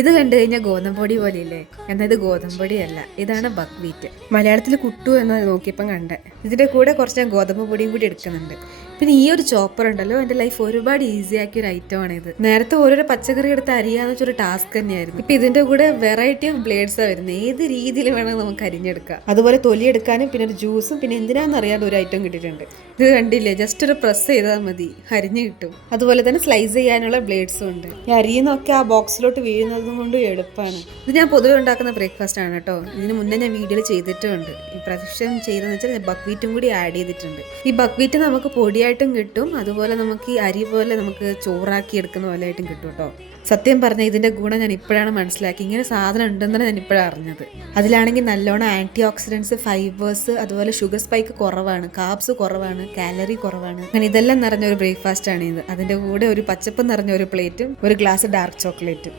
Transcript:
ഇത് കണ്ടു കഴിഞ്ഞാൽ ഗോതമ്പൊടി പോലെയില്ലേ? എന്നാൽ ഇത് ഗോതമ്പൊടിയല്ല, ഇതാണ് ബക്ക്വീറ്റ്. മലയാളത്തിൽ കുട്ടു എന്ന് നോക്കിയപ്പം കണ്ടേ. ഇതിൻ്റെ കൂടെ കുറച്ച് ഞാൻ ഗോതമ്പ് പൊടിയും കൂടി എടുക്കുന്നുണ്ട്. പിന്നെ ഈ ഒരു ചോപ്പർ ഉണ്ടല്ലോ, എൻ്റെ ലൈഫ് ഒരുപാട് ഈസി ആക്കിയ ഒരു ഐറ്റമാണ് ഇത്. നേരത്തെ ഓരോരോ പച്ചക്കറി എടുത്ത് അരിയാന്ന് വെച്ചൊരു ടാസ്ക് തന്നെയായിരുന്നു. ഇപ്പം ഇതിൻ്റെ കൂടെ വെറൈറ്റി ഓഫ് ബ്ലേഡ്സാണ് വരുന്നത്. ഏത് രീതിയിൽ വേണമെങ്കിൽ നമുക്ക് അരിഞ്ഞെടുക്കാം. അതുപോലെ തൊലിയെടുക്കാനും പിന്നെ ഒരു ജ്യൂസും പിന്നെ എന്തിനാണെന്നറിയാതെ ഒരു ഐറ്റം കിട്ടിയിട്ടുണ്ട്. ഇത് കണ്ടില്ലേ, ജസ്റ്റ് ഒരു പ്രസ് ചെയ്താൽ മതി, അരിഞ്ഞ് കിട്ടും. അതുപോലെ തന്നെ സ്ലൈസ് ചെയ്യാനുള്ള ബ്ലേഡ്സും ഉണ്ട്. ഈ അരിയെന്നൊക്കെ ആ ബോക്സിലോട്ട് വീഴുന്നതും കൊണ്ട് എളുപ്പമാണ്. ഇത് ഞാൻ പൊതുവെ ഉണ്ടാക്കുന്ന ബ്രേക്ക്ഫാസ്റ്റ് ആണ് കേട്ടോ. ഇതിന് മുന്നേ ഞാൻ വീഡിയോയിൽ ചെയ്തിട്ടുമുണ്ട്. ഈ പ്രാവശ്യം ചെയ്തതെന്ന് വെച്ചാൽ ഞാൻ ബക്ക്വീറ്റും കൂടി ആഡ് ചെയ്തിട്ടുണ്ട്. ഈ ബക്ക്വീറ്റ് നമുക്ക് പൊടിയായിട്ടും കിട്ടും, അതുപോലെ നമുക്ക് ഈ അരി പോലെ നമുക്ക് ചോറാക്കി എടുക്കുന്ന പോലെ ആയിട്ടും കിട്ടും കേട്ടോ. സത്യം പറഞ്ഞാൽ ഇതിൻ്റെ ഗുണം ഞാൻ ഇപ്പോഴാണ് മനസ്സിലാക്കി. ഇങ്ങനെ സാധനം ഉണ്ടെന്നാണ് ഞാൻ ഇപ്പോഴാണ് അറിഞ്ഞത്. അതിലാണെങ്കിൽ നല്ലോണം ആൻറ്റി ഓക്സിഡൻസ്, ഫൈബേഴ്സ്, അതുപോലെ ഷുഗർ സ്പൈക്ക് കുറവാണ്, കാർബ്സ് കുറവാണ്, കാലറി കുറവാണ്. അങ്ങനെ ഇതെല്ലാം നിറഞ്ഞ ഒരു ബ്രേക്ക്ഫാസ്റ്റ് ആണ് ഇത്. അതിൻ്റെ കൂടെ ഒരു പച്ചപ്പ് നിറഞ്ഞ ഒരു പ്ലേറ്റും ഒരു ഗ്ലാസ് ഡാർക്ക് ചോക്ലേറ്റും.